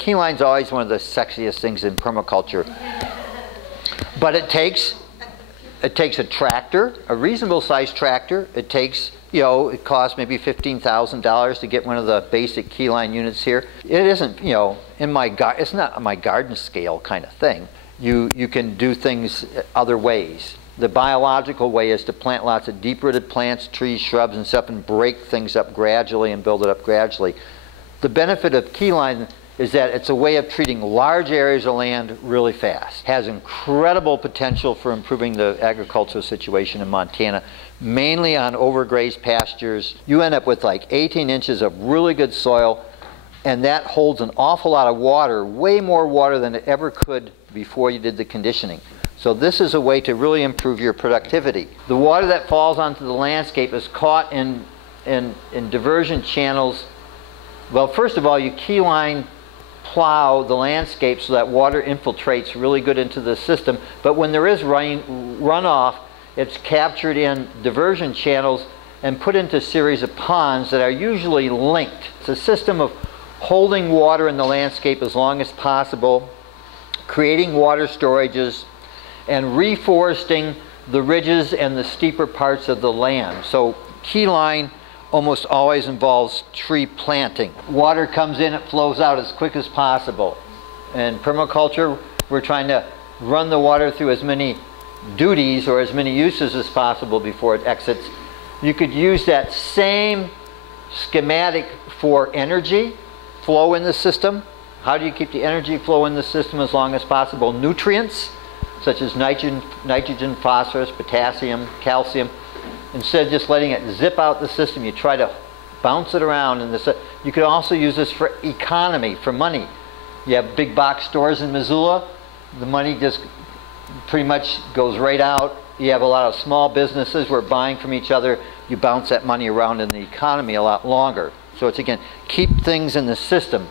Keyline's always one of the sexiest things in permaculture. But it takes a tractor, a reasonable sized tractor. It takes, it costs maybe $15,000 to get one of the basic keyline units here. It isn't, it's not my garden scale kind of thing. You can do things other ways. The biological way is to plant lots of deep-rooted plants, trees, shrubs, and stuff, and break things up gradually and build it up gradually. The benefit of keyline is that it's a way of treating large areas of land really fast. Has incredible potential for improving the agricultural situation in Montana, mainly on overgrazed pastures. You end up with like 18 inches of really good soil, and that holds an awful lot of water, way more water than it ever could before you did the conditioning. So this is a way to really improve your productivity. The water that falls onto the landscape is caught in diversion channels. Well, first of all, you keyline plow the landscape so that water infiltrates really good into the system. But when there is runoff, it's captured in diversion channels and put into a series of ponds that are usually linked. It's a system of holding water in the landscape as long as possible, creating water storages, and reforesting the ridges and the steeper parts of the land. So keyline almost always involves tree planting. Water comes in, it flows out as quick as possible. In permaculture, we're trying to run the water through as many duties or as many uses as possible before it exits. You could use that same schematic for energy flow in the system. How do you keep the energy flow in the system as long as possible? Nutrients, such as nitrogen, phosphorus, potassium, calcium. Instead of just letting it zip out the system, you try to bounce it around. You could also use this for economy, for money. You have big box stores in Missoula. The money just pretty much goes right out. You have a lot of small businesses who are buying from each other. You bounce that money around in the economy a lot longer. So it's, again, keep things in the system.